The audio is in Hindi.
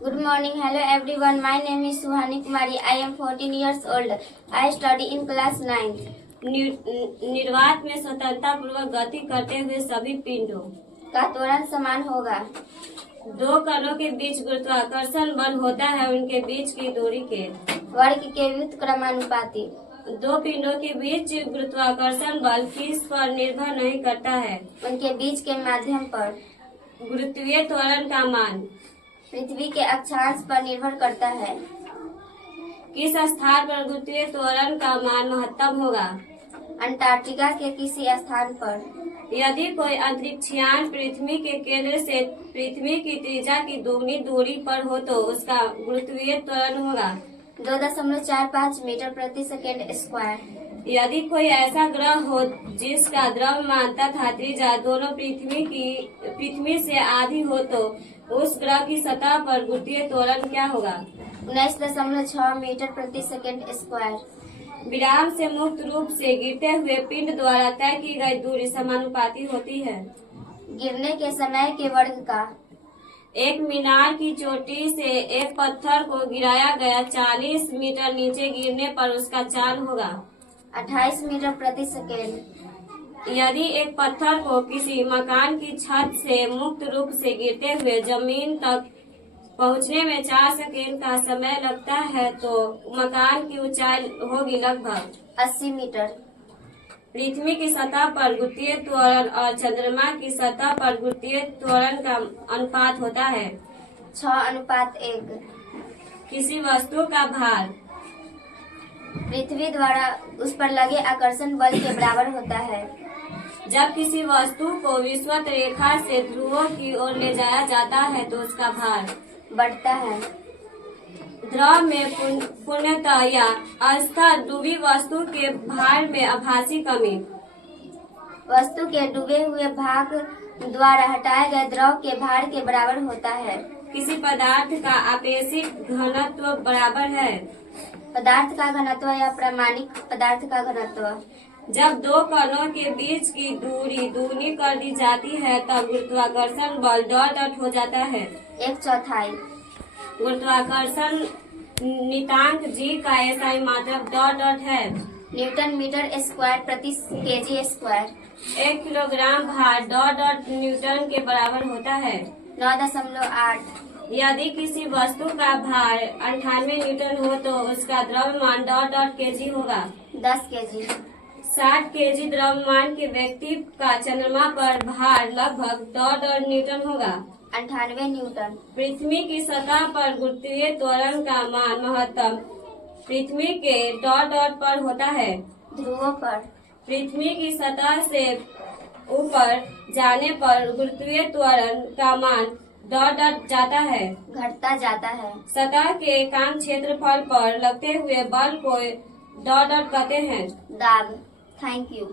Good morning. Hello everyone. My name is Suhani Kumari. I am 14 years old. I study in class 9th. निर्वात में स्वतंत्रता पूर्वक गति करते हुए सभी पिंडों का त्वरण समान होगा। दो कणों के बीच गुरुत्वाकर्षण बल होता है उनके बीच की दूरी के वर्ग के व्युत्क्रमानुपाती। दो पिंडों के बीच गुरुत्वाकर्षण बल किस पर निर्भर नहीं करता है, उनके बीच के माध्यम पर। गुरुत्वीय त्वरण का मान पृथ्वी के अक्षांश पर निर्भर करता है। किस स्थान पर गुरुत्वीय त्वरण का मान महत्तम होगा, अंटार्कटिका के किसी स्थान पर। यदि कोई अंतरिक्षयान पृथ्वी के केंद्र से पृथ्वी की त्रिज्या की दोगुनी दूरी पर हो तो उसका गुरुत्वीय त्वरण होगा 2.45 मीटर प्रति सेकेंड स्क्वायर। यदि कोई ऐसा ग्रह हो जिसका द्रव्यमान तथा त्रिज्या दोनों पृथ्वी से आधी हो तो उस ग्रह की सतह पर गुरुत्वीय त्वरण क्या होगा 19.6 मीटर प्रति सेकेंड स्क्वायर। विराम से मुक्त रूप से गिरते हुए पिंड द्वारा तय की गई दूरी समानुपाती होती है। गिरने के समय के वर्ग का। एक मीनार की चोटी से एक पत्थर को गिराया गया 40 मीटर नीचे गिरने पर उसका चाल होगा 28 मीटर प्रति सेकेंड। यदि एक पत्थर को किसी मकान की छत से मुक्त रूप से गिरते हुए जमीन तक पहुंचने में 4 सेकेंड का समय लगता है तो मकान की ऊंचाई होगी लगभग 80 मीटर। पृथ्वी की सतह पर गुरुत्वीय त्वरण और चंद्रमा की सतह पर गुरुत्वीय त्वरण का अनुपात होता है 6:1। किसी वस्तु का भार पृथ्वी द्वारा उस पर लगे आकर्षण बल के बराबर होता है। जब किसी वस्तु को विषुवत रेखा से ध्रुवों की ओर ले जाया जाता है तो उसका भार बढ़ता है। द्रव में पूर्णतः या अस्थिर डूबी वस्तु के भार में आभासी कमी वस्तु के डूबे हुए भाग द्वारा हटाए गए द्रव के भार के बराबर होता है। किसी पदार्थ का आपेक्षिक घनत्व बराबर है पदार्थ का घनत्व या प्रामाणिक पदार्थ का घनत्व। जब दो कणों के बीच की दूरी दूनी कर दी जाती है तब गुरुत्वाकर्षण बल डॉट हो जाता है 1/4। गुरुत्वाकर्षण नितांक जी का SI मात्रक डॉट है न्यूटन मीटर स्क्वायर प्रति केजी स्क्वायर। 1 किलोग्राम भार डॉट न्यूटन के बराबर होता है 9.8। यदि किसी वस्तु का भार 98 न्यूटन हो तो उसका द्रव्यमान डॉट केजी होगा 10 केजी। 60 केजी द्रव्यमान के व्यक्ति का चंद्रमा पर भार लगभग डॉट न्यूटन होगा 98 न्यूटन। पृथ्वी की सतह पर गुरुत्वीय त्वरण का मान महत्तम पृथ्वी के डॉट पर होता है ध्रुवों पर। पृथ्वी की सतह से ऊपर जाने पर गुरुत्वीय त्वरण का मान डॉट जाता है घटता जाता है। सतह के एकांक क्षेत्रफल पर लगते हुए बल को डॉट कहते हैं दाब। Thank you.